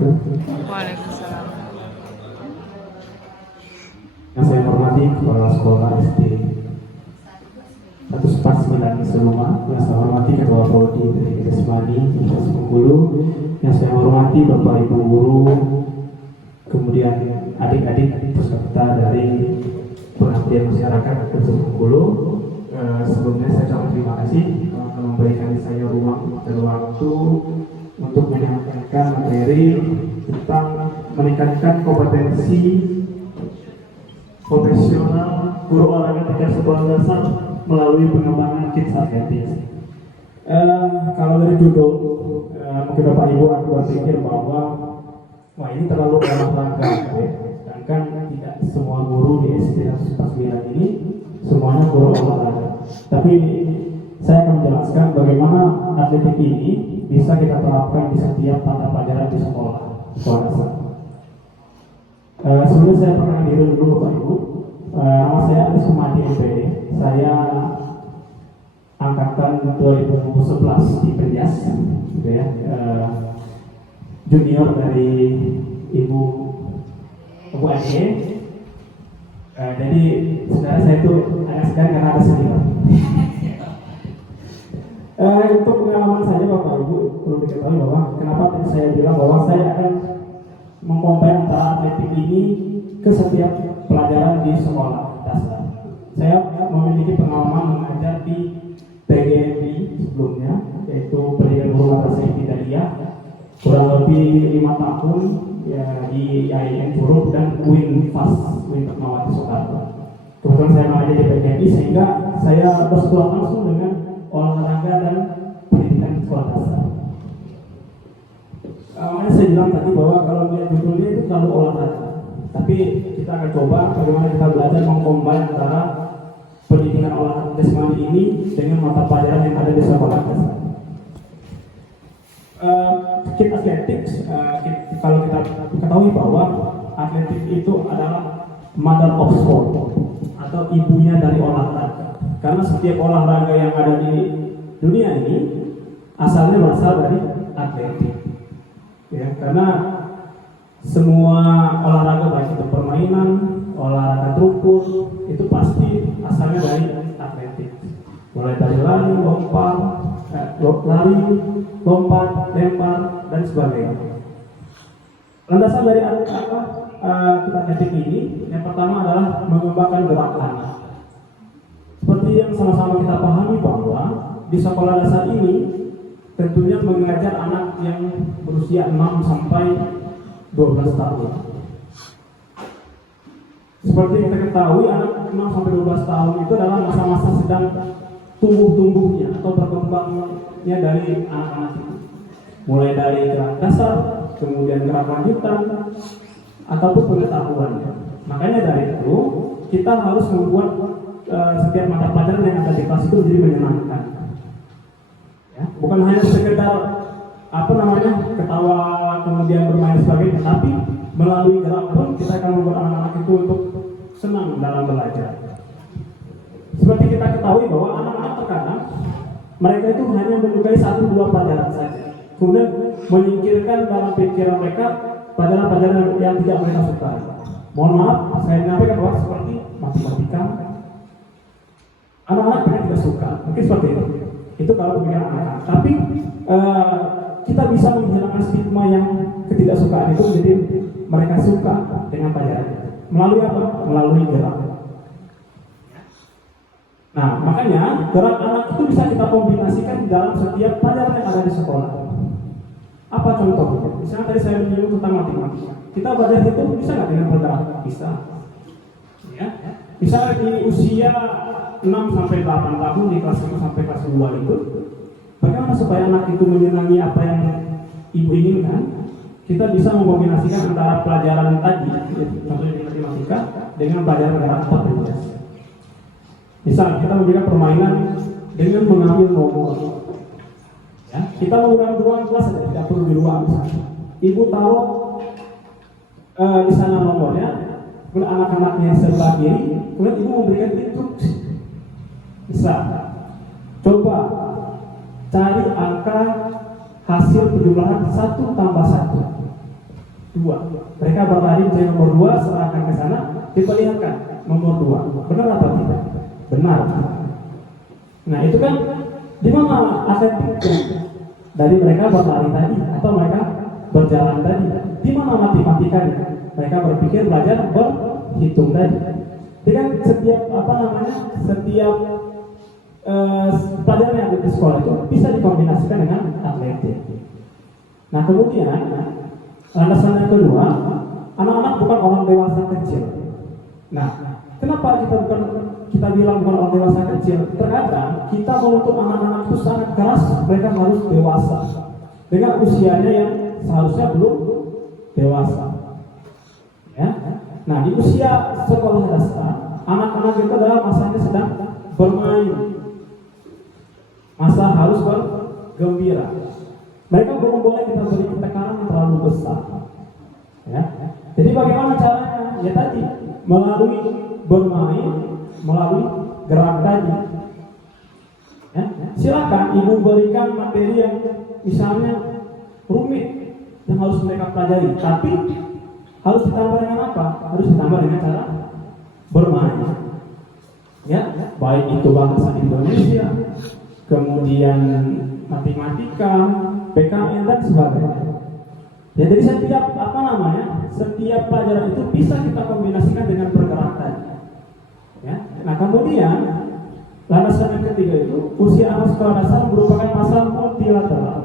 wabarakatuh. Waalaikumsalam. Yang saya hormati Kepala Sekolah SD 149 Seluma, yang saya hormati Ketua Prodi Pendidikan Jasmani Universitas Bengkulu, yang saya hormati Bapak Ibu guru, kemudian adik-adik peserta dari pengabdian masyarakat Universitas Bengkulu. Sebelumnya saya ucapkan terima kasih telah memberikan saya ruang dan waktu untuk menyampaikan materi tentang meningkatkan kompetensi profesional guru olahraga tingkat sekolah dasar melalui pengembangan kids athletics. Kalau dari judul, mungkin Bapak Ibu aku berpikir bahwa wah ini terlalu olahraga, ya. Sedangkan tidak semua guru di SD 149 ini semuanya guru olahraga. Tapi saya akan menjelaskan bagaimana atletik ini bisa kita terapkan di setiap mata pelajaran di sekolah dasar. Sebelum saya perkenalkan diri dulu Bapak Ibu, nama saya Aris Kumadi MPD. Saya angkatan 2011 di Penjas, gitu ya. Junior dari Ibu Ade. Jadi sebenarnya saya itu agak segan karena ada senior. Untuk pengalaman saya Bapak Ibu perlu diketahui bahwa kenapa tadi saya bilang bahwa saya akan mengkombin antara atletik ini ke setiap pelajaran di sekolah dasar. Saya memiliki pengalaman mengajar di PGRI sebelumnya, yaitu Pendidikan Guru Madrasah Ibtidaiyah, kurang lebih 5 tahun ya, di IAIN Curug dan UIN-FAS, UIN Fatmawati Soekarno. Kebetulan saya mengajar di PGRI sehingga saya bersentuhan langsung dengan olahraga dan pendidikan sekolah dasar. Saya bilang tadi bahwa kalau lihat judulnya itu terlalu olahraga, tapi kita akan coba bagaimana kita belajar mengkombin antara pendidikan olahraga jasmani ini dengan mata pelajaran yang ada di sekolah dasar. Kids athletics, kalau kita ketahui bahwa atletik itu adalah mother of sport atau ibunya dari olahraga, karena setiap olahraga yang ada di dunia ini asalnya berasal dari atletik. Ya, karena semua olahraga baik itu permainan, olahraga terukur itu pasti asalnya dari atletik. Mulai dari lari, lompat, lempar dan sebagainya. Landasan dari atletik ini yang pertama adalah mengembangkan gerakan. Seperti yang sama-sama kita pahami bahwa di sekolah dasar ini tentunya mengajar anak yang berusia 6 sampai 12 tahun. Seperti kita ketahui, anak 6 sampai 12 tahun itu adalah masa-masa sedang tumbuh-tumbuhnya atau berkembangnya dari anak-anak itu. Mulai dari gerak dasar, kemudian gerak lanjutan, ataupun pengetahuan. Makanya dari itu, kita harus membuat setiap mata pelajaran yang ada di kelas itu menjadi menyenangkan. Bukan hanya sekedar ketawa kemudian bermain sebagainya, tapi melalui gerak pun kita akan membuat anak-anak itu untuk senang dalam belajar. Seperti kita ketahui bahwa anak-anak terkadang mereka itu hanya menyukai 1-2 pelajaran saja, kemudian menyingkirkan dalam pikiran mereka pelajaran-pelajaran yang tidak mereka suka. Mohon maaf, saya menyampaikan bahwa seperti matematika, anak-anak mereka tidak suka, mungkin seperti itu. Itu kalau pemikiran anak-anak. Tapi kita bisa menghilangkan stigma yang ketidaksukaan itu menjadi mereka suka dengan pelajaran. Melalui apa? Melalui gerak. Nah, makanya gerak anak itu bisa kita kombinasikan di dalam setiap pelajaran yang ada di sekolah. Apa contohnya? Misalnya tadi saya menyinggung tentang matematika. Kita belajar itu bisa nggak dengan bergerak? Bisa. Ya. Misalnya di usia 6 sampai 8 tahun di kelas 1 sampai kelas 2 itu, bagaimana supaya anak itu menyenangi apa yang ibu inginkan? Kita bisa mengkombinasikan antara pelajaran tadi, contohnya di matematika, dengan pelajaran gerak 4. Misal kita memberikan permainan dengan mengambil nomor. Ya, kita menggunakan ruang kelas saja, tidak perlu di ruang. Misalnya. Ibu taruh di sana nomornya, kemudian anak-anaknya sebelah kiri, kemudian ibu memberikan instruksi. Bisa coba cari angka hasil penjumlahan 1 tambah 1. dua. Mereka berlari mencari nomor 2, serahkan ke sana, diperlihatkan nomor 2. Benar atau tidak? Benar. Nah itu kan di mana atletiknya dari mereka berlari tadi atau mereka berjalan tadi? Di mana matematikanya? Mereka berpikir belajar berhitung tadi. Jadi kan setiap setiap pelajaran yang ada di sekolah itu bisa dikombinasikan dengan atletik. Nah kemudian alasan yang kedua, anak-anak bukan orang dewasa kecil. Nah, kenapa kita bilang bukan orang dewasa kecil? Terkadang kita menuntut anak-anak itu sangat keras, mereka harus dewasa dengan usianya yang seharusnya belum dewasa. Ya. Nah, di usia sekolah dasar, anak-anak itu adalah masanya sedang bermain, masa harus bergembira. Mereka belum boleh kita beri tekanan yang terlalu besar. Ya. Jadi bagaimana caranya? Ya tadi, melalui bermain, melalui gerak tadi. Ya. Silakan ibu berikan materi yang misalnya rumit yang harus mereka pelajari, tapi harus ditambah dengan apa? Harus ditambah dengan cara bermain. Ya, baik itu bahasa Indonesia, kemudian matematika, PKN dan sebagainya. Ya, jadi setiap setiap pelajaran itu bisa kita kombinasikan dengan pergerakan. Ya. Nah kemudian landasan yang ketiga itu usia anak sekolah dasar merupakan masa multilateral.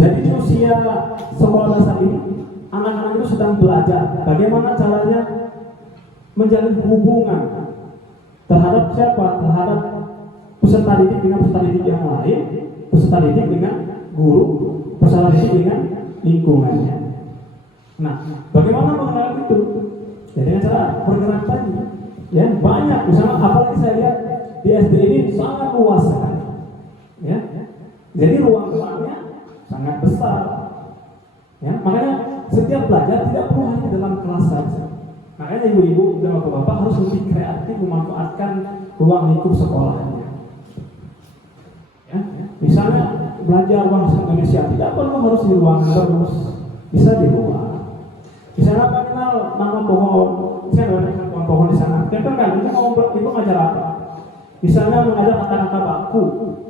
Jadi di usia sekolah dasar ini anak-anak itu sedang belajar bagaimana caranya menjalin hubungan terhadap siapa? Terhadap peserta didik dengan peserta didik yang lain, peserta didik dengan guru, peserta didik dengan lingkungannya. Nah, bagaimana mengenal itu? Ya dengan cara bergerak tadi. Ya, banyak. Misalnya apalagi saya lihat di SD ini sangat luas sekali. Ya. Jadi ruang-ruangnya sangat besar. Ya, makanya setiap belajar tidak perlu hanya dalam kelas saja. Makanya ibu-ibu dan bapak-bapak harus lebih kreatif memanfaatkan ruang lingkup sekolahnya. Ya. Misalnya belajar bahasa Indonesia tidak perlu harus di ruangan terus, bisa di rumah. Misalnya mengenal nama pohon, saya ada pohon di sana. Tempelkan itu ngajar apa? Misalnya mengajar kata-kata baku,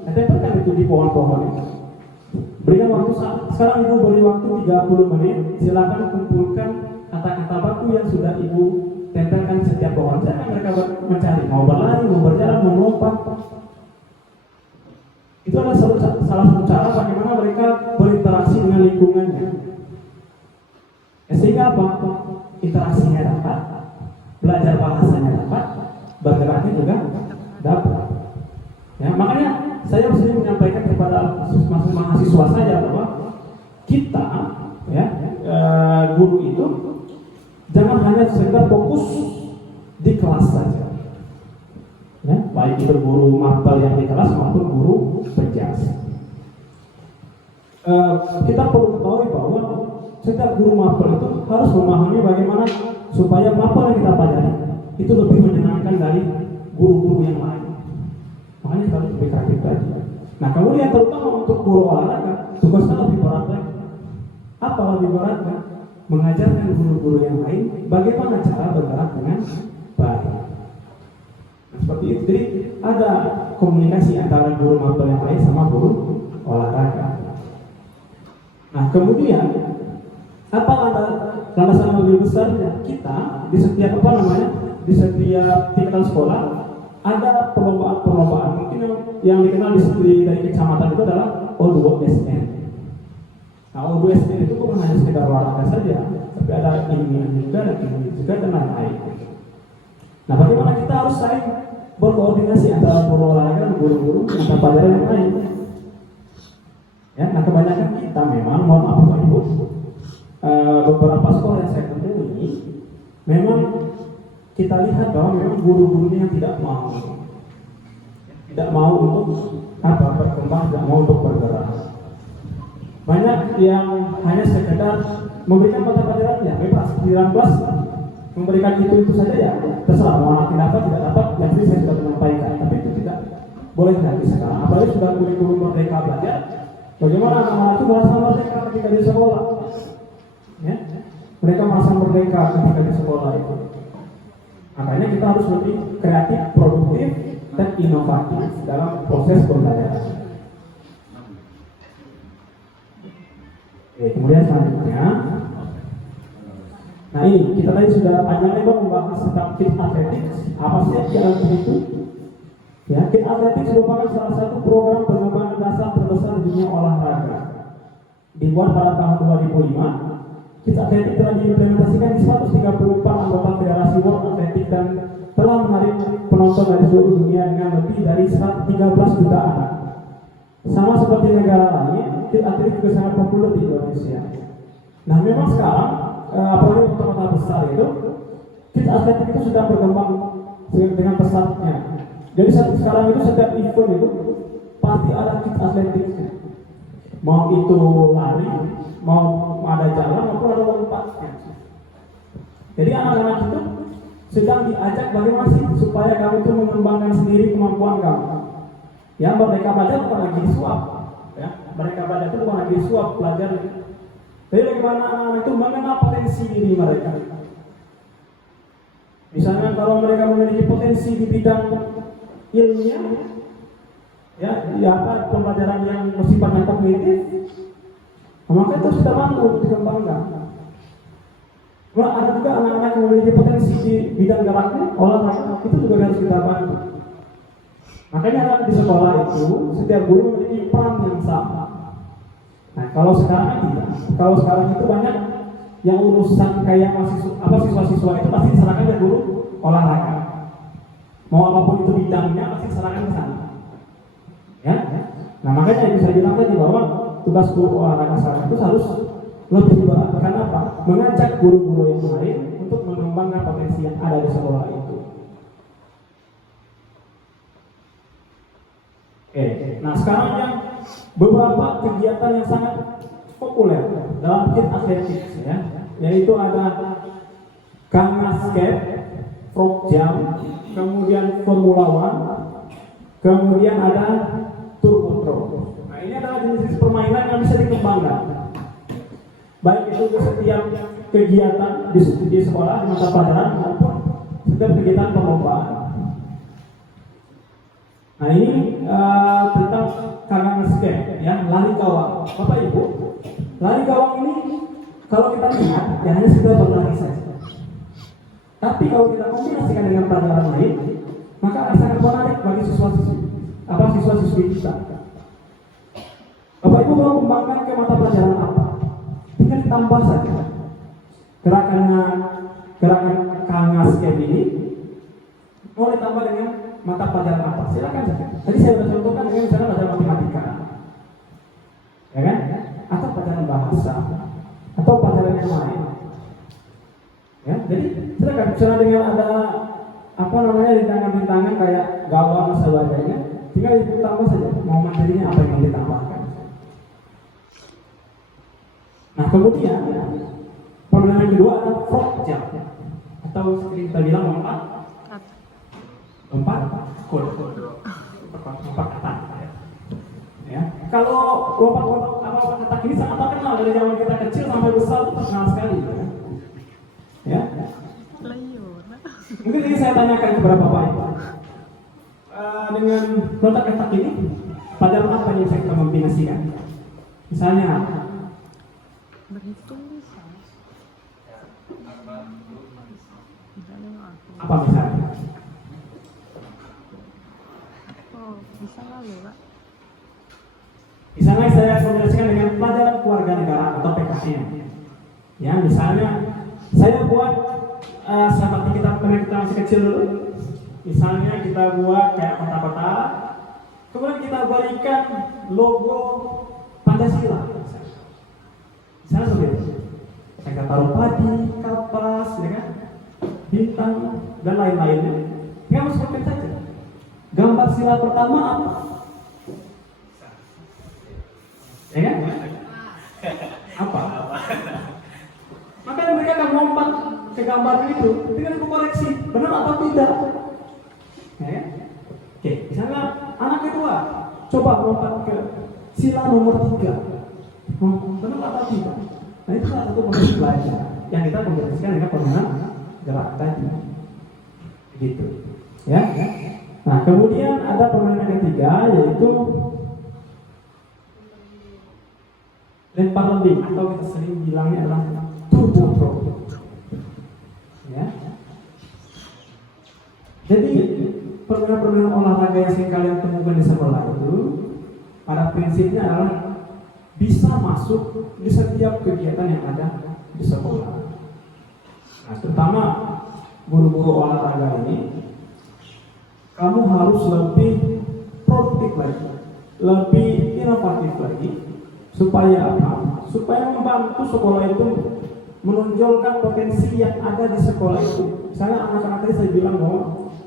tempelkan itu di pohon-pohon itu. Berikan waktu sekarang ibu beri waktu 30 menit. Silakan kumpulkan kata-kata baku yang sudah ibu tempelkan setiap pohon. Jangan mereka mencari, mau berlari, mau berjalan, mau melompat. Itu adalah salah satu cara bagaimana mereka berinteraksi dengan lingkungannya. Sehingga apa? Interaksinya dapat, belajar bahasanya dapat, bergeraknya juga dapat. Ya, makanya saya sering menyampaikan kepada mahasiswa saya bahwa kita, ya, guru itu jangan hanya sekedar fokus di kelas saja. Ya, baik itu guru mapel yang di kelas maupun guru penjas. Kita perlu ketahui bahwa setiap guru mapel itu harus memahami bagaimana supaya mapel yang kita pelajari itu lebih menyenangkan dari guru-guru yang lain. Makanya kita harus lebih kreatif lagi. Nah kemudian terutama untuk guru olahraga tugasnya lebih berat lagi. Apa lebih berat kan? Mengajarkan guru-guru yang lain bagaimana cara bergerak dengan baik. Seperti itu. Jadi ada komunikasi antara guru mapel yang lain sama guru olahraga. Nah kemudian apa landasan lebih besarnya? Kita di setiap di setiap tingkatan sekolah ada perlombaan mungkin yang dikenal dari kecamatan itu adalah O2SN. Nah O2SN itu bukan hanya sekedar olahraga saja, tapi ada ilmiah juga dan lain-lain. Nah bagaimana kita harus saling berkoordinasi antara guru olahraga dan guru-guru mata pelajaran yang lain. Ya, nah kebanyakan kita memang mohon maaf Bapak Ibu, beberapa sekolah yang saya temui memang kita lihat bahwa memang guru-gurunya yang tidak mau untuk berkembang, tidak mau untuk bergerak. Banyak yang hanya sekedar memberikan mata pelajaran ya bebas, 19 memberikan itu saja ya terserah mau anak dapat tidak dapat, yang tadi saya sudah menyampaikan, tapi itu tidak boleh lagi sekarang. Apalagi sudah kurikulum merdeka belajar, bagaimana anak-anak itu merasa merdeka ketika di sekolah, ya mereka merasa merdeka ketika di sekolah itu. Makanya kita harus lebih kreatif, produktif, dan inovatif dalam proses pembelajaran. Oke, kemudian selanjutnya, nah ini kita tadi sudah panjang lebar membahas tentang Kids Athletics. Apa sih yang itu? Ya, Kids Athletics merupakan salah satu program pengembangan dasar terbesar di dunia olahraga. Dibuat pada tahun 2005. Kids Athletics telah diimplementasikan di 134 anggota Federasi World Athletics dan telah menarik penonton dari seluruh dunia dengan lebih dari 13 juta anak. Sama seperti negara lain, Kids Athletics juga sangat populer di Indonesia. Nah, memang sekarang, apalagi untuk kota besar itu, Kids Athletics itu sudah berkembang dengan pesatnya. Jadi sekarang itu setiap event itu pasti ada Kids Athletics. Mau itu lari, mau ada jalan maupun ada lompatnya. Jadi anak-anak itu sedang diajak bagaimana sih supaya kamu itu mengembangkan sendiri kemampuan kamu. Ya, mereka belajar bukan lagi disuap. Ya, mereka belajar itu bukan lagi disuap, belajar. Jadi bagaimana anak-anak itu mengenal potensi diri mereka. Misalnya kalau mereka memiliki potensi di bidang ilmiah, ya apa pembelajaran yang bersifatnya kognitif, maka itu sudah mampu untuk dikembangkan. Nah, ada juga anak-anak yang memiliki potensi di bidang geraknya, olahraga, itu juga harus kita bantu. Makanya anak di sekolah itu setiap guru memiliki peran yang sama. Nah, kalau sekarang tidak. Kalau sekarang itu banyak yang urusan kayak siswa-siswa itu pasti diserahkan ke guru olahraga. Mau apapun itu bidangnya pasti diserahkan ke sana. Ya. Nah, makanya yang saya bilang tadi bahwa tugas guru olahraga sekarang itu harus lebih berat. Kenapa? Mengajak guru-guru yang lain untuk mengembangkan potensi yang ada di sekolah itu. Nah sekarang yang beberapa kegiatan yang sangat populer dalam Kids Athletics, ya, yaitu ada Kangasket, Frog Jump, kemudian Formula One, kemudian ada Turbo Throw. Nah ini adalah jenis permainan yang bisa dikembangkan, baik itu setiap kegiatan di sekolah, di mata pelajaran maupun setiap kegiatan perlombaan. Nah ini tentang Kangasket, ya, lari kawang. Bapak Ibu, lari kawang ini kalau kita lihat ya hanya sekedar berlari saja. Tapi kalau kita kombinasikan dengan pelajaran lain, maka sangat menarik bagi siswa-siswi kita. Bapak Ibu mau kembangkan ke mata pelajaran apa? Tinggal tambah saja gerakan Kangasket ini mau ditambah dengan mata pelajaran apa? Silakan saja. Tadi saya sudah contohkan dengan misalnya pelajaran matematika, ya kan? Atau pelajaran bahasa, atau pelajaran yang lain. Ya, jadi silakan. Misalnya dengan ada rintangan-rintangan kayak gawang dan sebagainya, tinggal ditambah saja. Mau materinya apa yang ditambahkan. Nah kemudian permainan kedua adalah frog jump, atau seperti kita bilang lompat kata. Ya. Kalau lompat kata ini sangat terkenal dari zaman kita kecil sampai besar, itu terkenal sekali. Ya. Mungkin ini saya tanyakan kepada Bapak Ibu. Dengan lompat kata ini, pelajaran apa yang bisa kita kombinasikan? Misalnya berhitung bisa. Apa misalnya? Bisa lalu Pak. Misalnya saya kombinasikan dengan pelajaran keluarga negara atau PKN. Ya, misalnya saya buat seperti kita masih kecil dulu. Misalnya kita buat kayak kota-kota, kemudian kita berikan logo Pancasila. Misalnya seperti itu. Kita taruh padi, kapas, ya kan? Bintang dan lain-lainnya. Tinggal masukkan saja. Gambar sila pertama apa? Ya kan? Apa? Maka mereka akan lompat ke gambar itu, tinggal dikoreksi, benar atau tidak? Ya? Oke, misalnya anak kedua, coba lompat ke sila nomor 3, benar atau tidak? Nah itu salah satu proses belajar. yang kita kompetisikan dengan permainan gerak tadi. Gitu. Ya. Nah, kemudian ada permainan ketiga yaitu lempar lembing atau kita sering bilangnya adalah turbo throw. Ya. Jadi permainan-permainan olahraga yang sering kalian temukan di sekolah itu pada prinsipnya adalah bisa masuk di setiap kegiatan yang ada di sekolah. Nah, terutama guru-guru olahraga ini, kamu harus lebih produktif lagi, lebih inovatif lagi, supaya apa? Supaya membantu sekolah itu menonjolkan potensi yang ada di sekolah itu. Misalnya anak-anak tadi saya bilang bahwa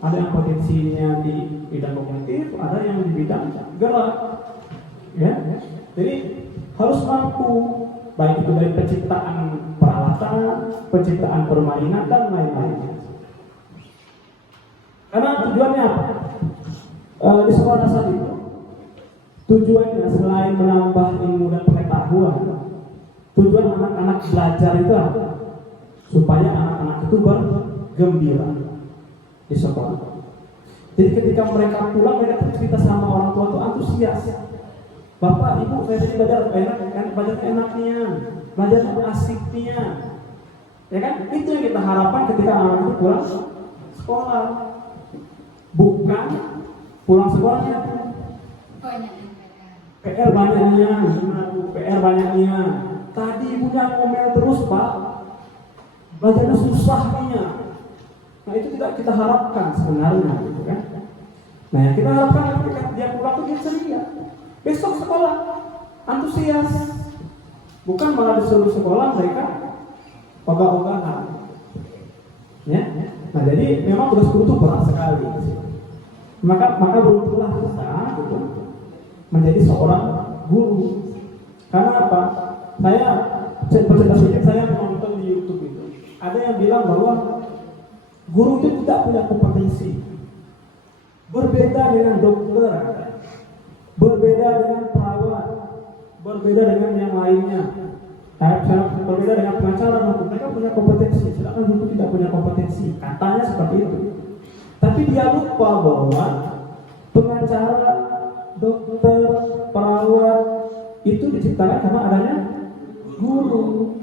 ada yang potensinya di bidang kognitif, ada yang di bidang gerak. Ya, jadi harus mampu, baik itu dari penciptaan peralatan, penciptaan permainan dan lain-lain. Karena tujuannya apa? Di sekolah dasar itu tujuannya selain menambah ilmu dan pengetahuan, tujuan anak-anak belajar itu apa? Supaya anak-anak itu bergembira di sekolah. Jadi ketika mereka pulang, mereka cerita sama orang tua itu antusias. Bapak, ibu, saya tadi belajar enak, belajarnya enaknya, belajarnya asiknya. Ya kan? Itu yang kita harapkan ketika anak itu pulang sekolah. Bukan pulang sekolahnya PR banyaknya, PR banyaknya. Tadi ibunya ngomel terus, Pak. Belajarnya susahnya. Nah, itu tidak kita harapkan sebenarnya, gitu kan? Nah, yang kita harapkan ketika dia pulang itu dia ceria. Besok sekolah, antusias. Bukan malah disuruh sekolah mereka ogah-ogahan. Ya? Nah, jadi memang tugas guru itu berat sekali. Maka beruntunglah kita gitu, menjadi seorang guru. Karena apa? Saya bercerita sedikit, saya menonton di YouTube itu. Ada yang bilang bahwa guru itu tidak punya kompetensi. Berbeda dengan dokter, berbeda dengan perawat, berbeda dengan yang lainnya. Berbeda dengan pengacara, mereka punya kompetensi. Sedangkan guru tidak punya kompetensi. Katanya seperti itu. Tapi dia lupa bahwa pengacara, dokter, perawat itu diciptakan karena adanya guru.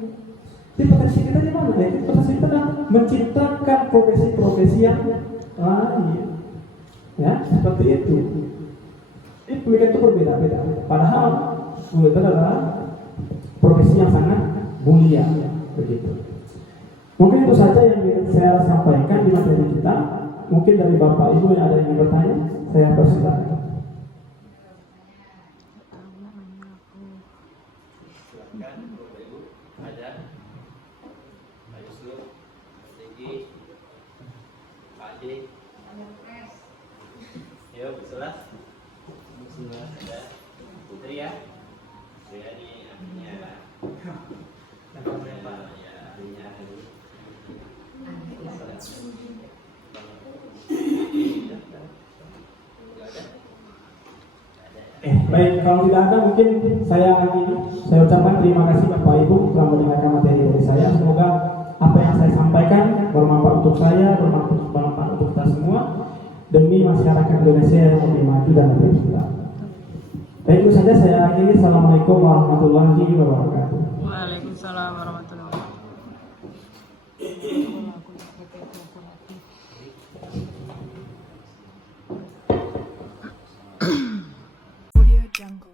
Jadi potensi kita di mana? Potensi kita adalah menciptakan profesi-profesi yang lain. Ya, seperti itu. Jadi pemikiran itu berbeda-beda. Padahal guru itu adalah profesi yang sangat mulia, begitu. Mungkin itu saja yang ingin saya sampaikan di materi kita. Mungkin dari Bapak Ibu yang ada yang ingin bertanya, saya persilakan. Ada Pak Yusuf, Tinggi, Pak Adi, ya Bismillah, ada Putri ya, saya ini ahlinya, ya ahlinya ahli. Baik, kalau tidak ada mungkin saya ucapkan terima kasih Bapak Ibu telah mendengarkan materi dari saya. Semoga apa yang saya sampaikan bermanfaat untuk saya, bermanfaat untuk kita semua demi masyarakat Indonesia yang lebih maju dan lebih sejahtera. Baik, itu saja saya akhiri. Assalamualaikum warahmatullahi wabarakatuh. Waalaikumsalam warahmatullahi wabarakatuh. Audio Jungle.